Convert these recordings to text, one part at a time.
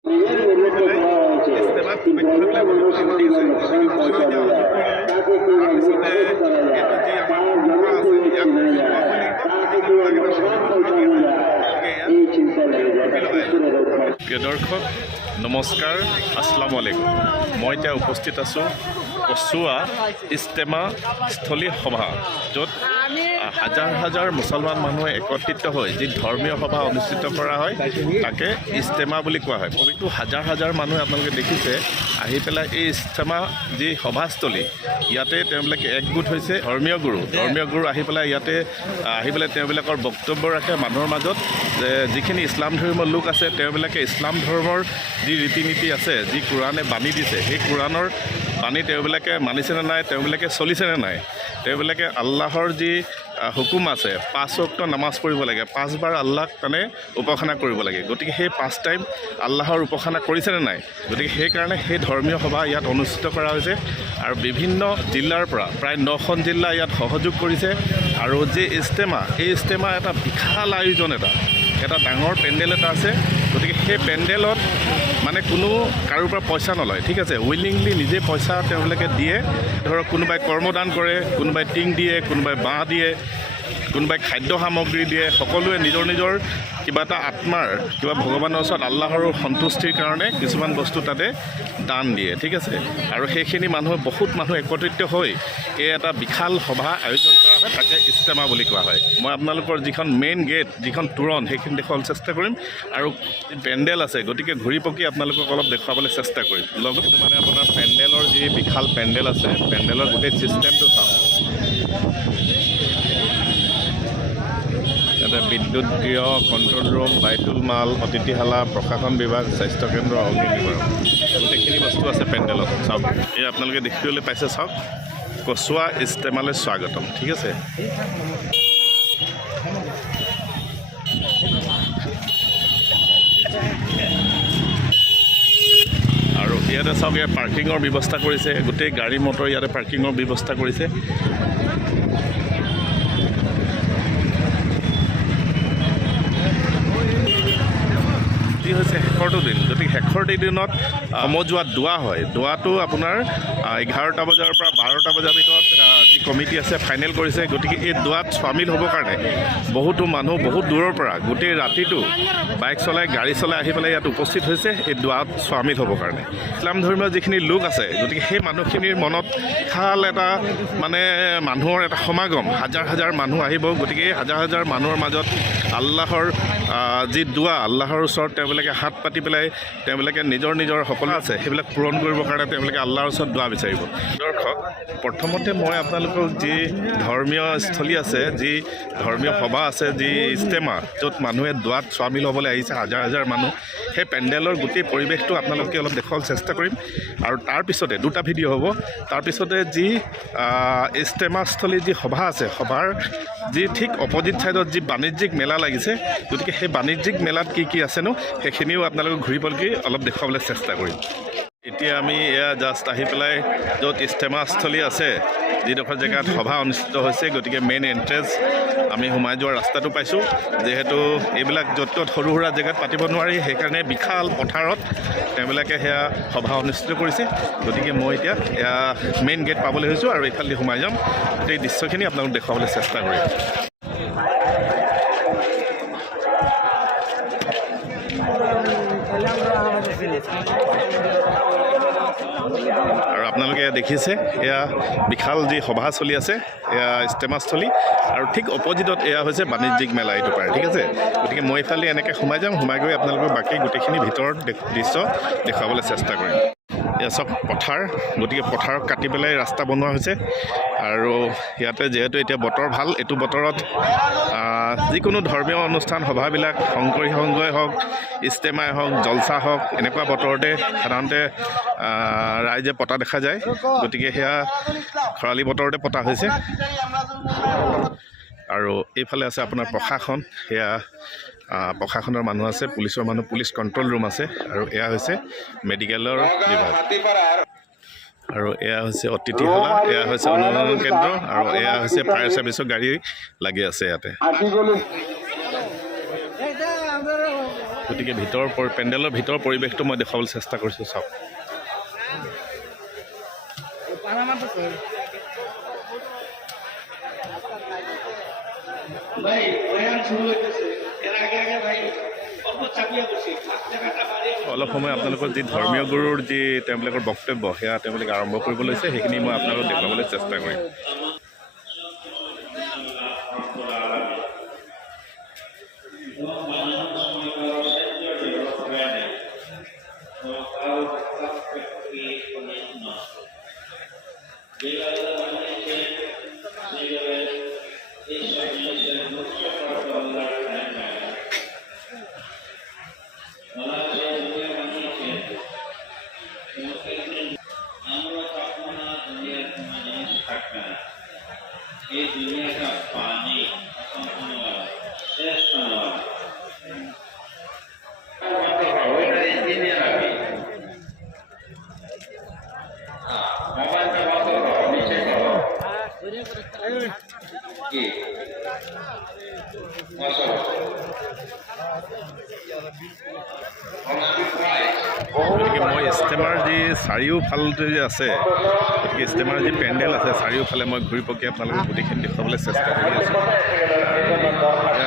প্ৰিয় দৰ্শক নমস্কাৰ, আসসালামু আলাইকুম। মই এতিয়া উপস্থিত আছোঁ কচুৱা ইজতেমা স্থলী সভা, য'ত হাজাৰ হাজাৰ মুছলমান মানুহে একত্ৰিত হৈ যি ধৰ্মীয় সভা অনুষ্ঠিত কৰা হয় তাকে ইজতেমা বুলি কোৱা হয়। পবিত্ৰ হাজাৰ হাজাৰ মানুহে আপোনালোকে দেখিছে আহি পেলাই এই ইজতেমা যি সভাস্থলী, ইয়াতে তেওঁবিলাকে একগোট হৈছে। ধৰ্মীয় গুৰু আহি পেলাই ইয়াতে তেওঁবিলাকৰ বক্তব্য ৰাখে মানুহৰ মাজত, যে যিখিনি ইছলাম ধৰ্মৰ লোক আছে তেওঁবিলাকে ইছলাম ধৰ্মৰ যি ৰীতি নীতি আছে, যি কোৰাণে বাণী দিছে, সেই কোৰাণৰ বাণী তেওঁবিলাকে মানিছেনে নাই, তেওঁবিলাকে চলিছেনে নাই, তেওঁবিলাকে আল্লাহৰ যি হুকুম আছে 5 ওয়াক্ত নামাজ পঢ়িব লাগে, 5 বাৰ আল্লাহক মানে উপাসনা কৰিব লাগে। গতিকে সেই 5 টাইম আল্লাহৰ উপাসনা কৰিছেনে নাই, গতিকে সেইকাৰণে সেই ধৰ্মীয় সভা ইয়াত অনুষ্ঠিত কৰা হৈছে। আৰু বিভিন্ন জিলাৰ পৰা প্ৰায় 9খন জিলা ইয়াত সহযোগ কৰিছে। আৰু যি ইজতেমা, এই ইজতেমা এটা বিশাল আয়োজন, এটা ডাঙৰ পেণ্ডেল এটা আছে। গতিকে সেই পেণ্ডেলত মানে কোনো কাৰোৰ পৰা পইচা নলয়, ঠিক আছে, উইলিংলি নিজে পইচা তেওঁবিলাকে দিয়ে। ধৰক কোনোবাই কৰ্মদান কৰে, কোনোবাই টিং দিয়ে, কোনোবাই বাঁহ দিয়ে, কোনোবাই খাদ্য সামগ্ৰী দিয়ে। সকলোৱে নিজৰ নিজৰ কিবা এটা আত্মাৰ, কিবা ভগৱানৰ ওচৰত আল্লাহৰ সন্তুষ্টিৰ কাৰণে কিছুমান বস্তু তাতে দান দিয়ে, ঠিক আছে। আৰু সেইখিনি বহুত মানুহ একত্ৰিত হৈ এই এটা বিশাল সভা আয়োজন কৰা হয়, তাকে ইজতেমা বুলি কোৱা হয়। মই আপোনালোকৰ যিখন মেইন গেট, যিখন তোৰণ, সেইখিনি দেখুৱাবলৈ চেষ্টা কৰিম। আৰু পেণ্ডেল আছে, গতিকে ঘূৰি পকি আপোনালোকক অলপ দেখুৱাবলৈ চেষ্টা কৰিম। লগত মানে আপোনাৰ পেণ্ডেলৰ যি বিশাল পেণ্ডেল আছে, পেণ্ডেলৰ গোটেই ছিষ্টেমটো চাওঁ। ইয়াতে বিদ্যুৎ গৃহ, কণ্ট্ৰল ৰুম, বাইতুল মাল, অতিথিশালা, প্ৰশাসন বিভাগ, স্বাস্থ্যকেন্দ্ৰ, অগ্নি নিবাৰণ, গোটেইখিনি বস্তু আছে পেণ্ডেলত। চাওক, এই আপোনালোকে দেখিবলৈ পাইছে, চাওক, কচুৱা ইজতেমালৈ স্বাগতম, ঠিক আছে। আৰু ইয়াতে চাওক, ইয়াত পাৰ্কিঙৰ ব্যৱস্থা কৰিছে, গোটেই গাড়ী মটৰ ইয়াতে পাৰ্কিঙৰ ব্যৱস্থা কৰিছে। হৈছে শেষৰটো দিন, গতিকে শেষৰ দিনত সমজোৱা দোৱা হয়। দোৱাটো আপোনাৰ 11টা বজাৰ পৰা 12টা বজাৰ ভিতৰত যি কমিটি আছে ফাইনেল কৰিছে। গতিকে এই দোৱাত চামিল হ'বৰ কাৰণে বহুতো মানুহ বহুত দূৰৰ পৰা গোটেই ৰাতিটো বাইক চলাই, গাড়ী চলাই আহি পেলাই ইয়াত উপস্থিত হৈছে এই দোৱাত চামিল হ'বৰ কাৰণে। ইছলাম ধৰ্মীয় যিখিনি লোক আছে, গতিকে সেই মানুহখিনিৰ মনত বিশাল এটা মানে মানুহৰ এটা সমাগম, হাজাৰ হাজাৰ মানুহ আহিব। গতিকে এই হাজাৰ হাজাৰ মানুহৰ মাজত আল্লাহৰ যি দোৱা, আল্লাহৰ ওচৰত তেওঁলোকে হাত পাতি পেলাই তেওঁলোকে নিজৰ সকলো আছে সেইবিলাক পূৰণ কৰিবৰ কাৰণে তেওঁলোকে আল্লাহৰ ওচৰত দোৱা বিচাৰিব। দৰ্শক, প্ৰথমতে মই আপোনালোকক যি ধৰ্মীয় স্থলী আছে, যি ধৰ্মীয় সভা আছে, যি ইজতেমা, য'ত মানুহে দোৱাত চামিল হ'বলৈ আহিছে হাজাৰ হাজাৰ মানুহ, সেই পেণ্ডেলৰ গোটেই পৰিৱেশটো আপোনালোকে অলপ দেখুৱাবলৈ চেষ্টা কৰিম। আৰু তাৰপিছতে 2টা ভিডিঅ' হ'ব। তাৰপিছতে যি ইজতেমাস্থলী যি সভা আছে, সভাৰ যি ঠিক অপজিট ছাইডত যি বাণিজ্যিক মেলা লাগিছে, গতিকে সেই বাণিজ্যিক মেলাত কি আছেনো সেইখিনিও আপোনালোকক ঘূৰি পকি অলপ দেখুৱাবলৈ চেষ্টা কৰিম। এতিয়া আমি এয়া জাষ্ট আহি পেলাই য'ত ইজতেমাস্থলী আছে, যিডোখৰ জেগাত সভা অনুষ্ঠিত হৈছে, গতিকে মেইন এণ্ট্ৰেঞ্চ আমি সোমাই যোৱাৰ ৰাস্তাটো পাইছোঁ। যিহেতু এইবিলাক য'ত সৰু সুৰা জেগাত পাতিব নোৱাৰি, সেইকাৰণে বিশাল পথাৰত তেওঁবিলাকে সেয়া সভা অনুষ্ঠিত কৰিছে। গতিকে মই এতিয়া এয়া মেইন গেট পাবলৈ হৈছোঁ আৰু এইফালেদি সোমাই যাম। গোটেই দৃশ্যখিনি আপোনালোকক দেখুৱাবলৈ চেষ্টা কৰিম। আৰু আপোনালোকে দেখিছে এয়া বিশাল যি সভা চলি আছে, এয়া ইজতেমাস্থলী, আৰু ঠিক অপজিটত এয়া হৈছে বাণিজ্যিক মেলা এইটো পাৰে, ঠিক আছে। গতিকে মই এইফালে এনেকৈ সোমাই যাম, সোমাই গৈ আপোনালোকক বাকী গোটেইখিনি ভিতৰৰ দৃশ্য দেখুৱাবলৈ চেষ্টা কৰিম। এয়া চব পথাৰ, গতিকে পথাৰক কাটি পেলাই ৰাস্তা বনোৱা হৈছে। আৰু ইয়াতে যিহেতু এতিয়া বতৰ ভাল, এইটো বতৰত যিকোনো ধৰ্মীয় অনুষ্ঠান সভাবিলাক, শংকৰী সংঘই হওক, ইজতেমাই হওক, জলচা হওক, এনেকুৱা বতৰতে সাধাৰণতে ৰাইজে পতা দেখা যায়। গতিকে সেয়া খৰালি বতৰতে পতা হৈছে। আৰু এইফালে আছে আপোনাৰ প্ৰশাসন, সেয়া প্ৰশাসনৰ মানুহ আছে, পুলিচৰ মানুহ, পুলিচ কণ্ট্ৰল ৰুম আছে। আৰু এয়া হৈছে মেডিকেলৰ বিভাগ। আৰু এয়া হৈছে অতিথিশালা, এয়া হৈছে অনুশীলন কেন্দ্ৰ, আৰু এয়া হৈছে ফায়াৰ ছাৰ্ভিচৰ গাড়ী লাগি আছে ইয়াতে। গতিকে পেণ্ডেলৰ ভিতৰৰ পৰিৱেশটো মই দেখুৱাবলৈ চেষ্টা কৰিছোঁ। চাওক অলপ সময় আপোনালোকৰ যি ধৰ্মীয় গুৰুৰ যি তেওঁলোকৰ বক্তব্য সেয়া তেওঁলোকে আৰম্ভ কৰিব লৈছে, সেইখিনি মই আপোনালোকক দেখুৱাবলৈ চেষ্টা কৰিম। ये दुनिया का पानी श्रेष्ठ গতিকে মই ইষ্টেমাৰ যি চাৰিওফালতে যে আছে, গতিকে ইষ্টেমাৰ যি পেণ্ডেল আছে চাৰিওফালে মই ঘূৰি পকি আপোনালোকক গোটেইখিনি দেখুৱাবলৈ চেষ্টা কৰি আছোঁ।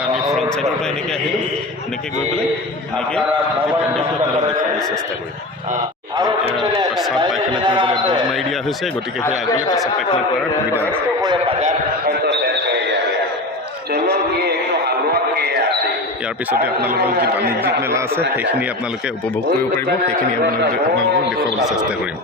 আমি ফ্ৰণ্ট ছাইডৰ পৰা এনেকৈ আহিলোঁ, এনেকৈ গৈ পেলাই এনেকৈ গোটেই পেণ্ডেলটো আপোনালোকক দেখুৱাবলৈ চেষ্টা কৰিম। পেচাব পায়খানা কৰিবলৈ বৰ্ড মাৰি দিয়া হৈছে, গতিকে সেই আগলৈ পেচাব পায়খানা কৰাৰ সুবিধা আছে। ইয়াৰ পিছতে আপোনালোকৰ যি বাণিজ্যিক মেলা আছে সেইখিনি আপোনালোকে উপভোগ কৰিব পাৰিব, সেইখিনি আপোনালোকক দেখুৱাবলৈ চেষ্টা কৰিম।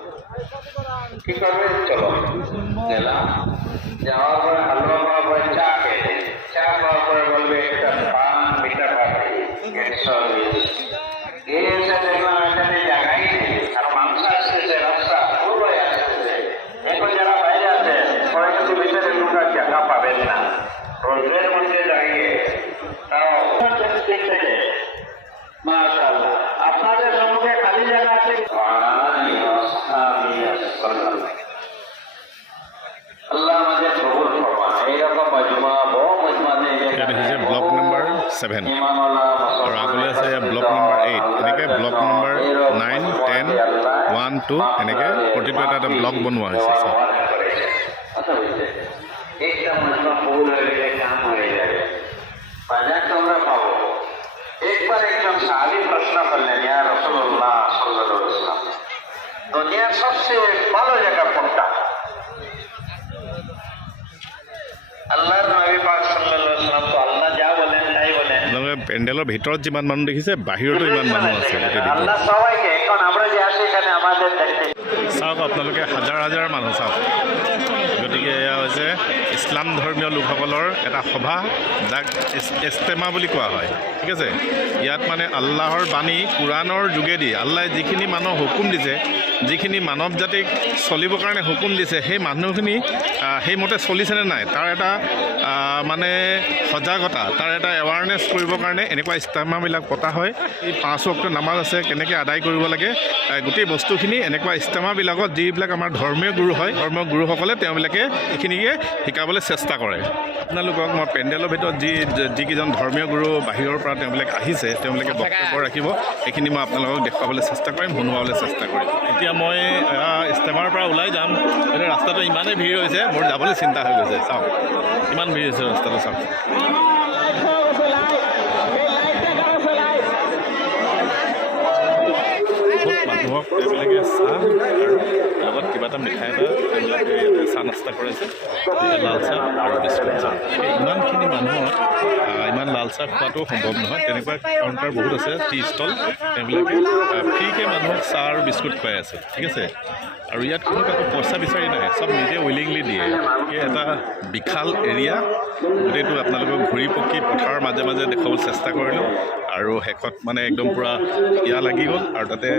ব্লক নম্বৰ 7 আৰু আগলৈ আছে ব্লক নম্বৰ 8, এনেকৈ ব্লক নম্বৰ 9, 10, 1, 2 এনেকৈ প্ৰতিটো এটা এটা ব্লক বনোৱা হৈছে। दुनिया सबसे ভালো জায়গা কোনটা? আল্লাহর নবী পাক সাল্লাল্লাহু আলাইহি ওয়াসাল্লাম তো আল্লাহ যা বলেন তাই বলেন। পেণ্ডেলৰ ভিতৰত যিমান মানুহ দেখিছে বাহিৰতো ইমান মানুহ আছে। আল্লাহ সবাইকে এখন আমৰা যে আছি এখানে আমাদেৰ দেখতে চাওক আপোনালোকে হাজাৰ হাজাৰ মানুহ চাওক। গতিকে এয়া হৈছে ইছলাম ধৰ্মীয় লোকসকলৰ এটা সভা, যাক ইস্তেমা বুলি কোৱা হয়। ঠিক আছে, ইয়াত মানে আল্লাহৰ বাণী কোৰাণৰ যোগেদি আল্লাহে যিখিনি মানুহক হুকুম দিছে, যিখিনি মানৱ জাতিক চলিবৰ কাৰণে হুকুম দিছে, সেই মানুহখিনি সেইমতে চলিছেনে নাই তাৰ এটা মানে সজাগতা, তাৰ এটা এৱাৰনেছ কৰিবৰ কাৰণে এনেকুৱা ইস্তেমাবিলাক পতা হয়। এই 5 ওয়াক্ত নামাজ আছে, কেনেকৈ আদায় কৰিব লাগে, গোটেই বস্তুখিনি এনেকুৱা ইস্তেমাবিলাকত যিবিলাক আমাৰ ধৰ্মীয় গুৰু হয়, ধৰ্মীয় গুৰুসকলে তেওঁবিলাকে এইখিনিকে শিকাবলৈ চেষ্টা কৰে। আপোনালোকক মই পেণ্ডেলৰ ভিতৰত যিকেইজন ধৰ্মীয় গুৰু বাহিৰৰ পৰা তেওঁবিলাক আহিছে, তেওঁলোকে বক্তব্য ৰাখিব, সেইখিনি মই আপোনালোকক দেখুৱাবলৈ চেষ্টা কৰিম, শুনোৱাবলৈ চেষ্টা কৰিম। এতিয়া মই ইষ্টেমাৰ পৰা ওলাই যাম, এতিয়া ৰাস্তাটো ইমানেই ভিৰ হৈছে, মোৰ যাবলৈ চিন্তা হৈ গৈছে। চাওক ইমান ভিৰ হৈছে ৰাস্তাটো, চাওক। মানুহক তেওঁবিলাকে চাহ আৰু লগত কিবা এটা মিঠাই এটা তেওঁবিলাকে চাহ নাস্তা কৰাইছে, লাল চাহ আৰু বিস্কুট চাহ। ইমানখিনি মানুহক ইমান লাল চাহ খোৱাটো সম্ভৱ নহয়, তেনেকুৱা কাউণ্টাৰ বহুত আছে, টি ষ্টল, তেওঁবিলাকে ফ্ৰীকৈ মানুহক চাহ আৰু বিস্কুট খুৱাই আছে। ঠিক আছে, আৰু ইয়াত কোনো কাকো পইচা বিচাৰি নাই, চব নিজে উইলিংলি দিয়ে। এটা বিশাল এৰিয়া, গোটেইটো আপোনালোকক ঘূৰি পকি পথাৰৰ মাজে মাজে দেখুৱাবলৈ চেষ্টা কৰিলোঁ, আৰু শেষত মানে একদম পূৰা পিয়া লাগি গ'ল। আৰু তাতে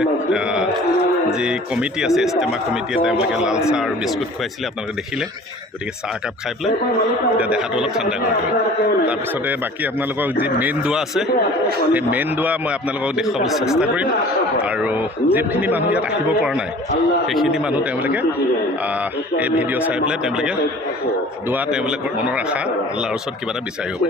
যি কমিটি আছে, ইষ্টেমা কমিটিয়ে তেওঁলোকে লাল চাহ আৰু বিস্কুট খুৱাইছিলে, আপোনালোকে দেখিলে। গতিকে চাহ একাপ খাই পেলাই এতিয়া দেহাটো অলপ ঠাণ্ডা কৰি দিওঁ। তাৰপিছতে বাকী আপোনালোকক যি মেইন দুৱা আছে, সেই মেইন দুৱা মই আপোনালোকক দেখুৱাবলৈ চেষ্টা কৰিম। আৰু যিখিনি মানুহ ইয়াত আহিব পৰা নাই, সেইখিনি মানুহ তেওঁলোকে এই ভিডিঅ' চাই পেলাই তেওঁলোকে দুৱা, তেওঁলোকৰ মনৰ আশা আল্লাহৰ ওচৰত কিবা এটা বিচাৰিব পাৰে।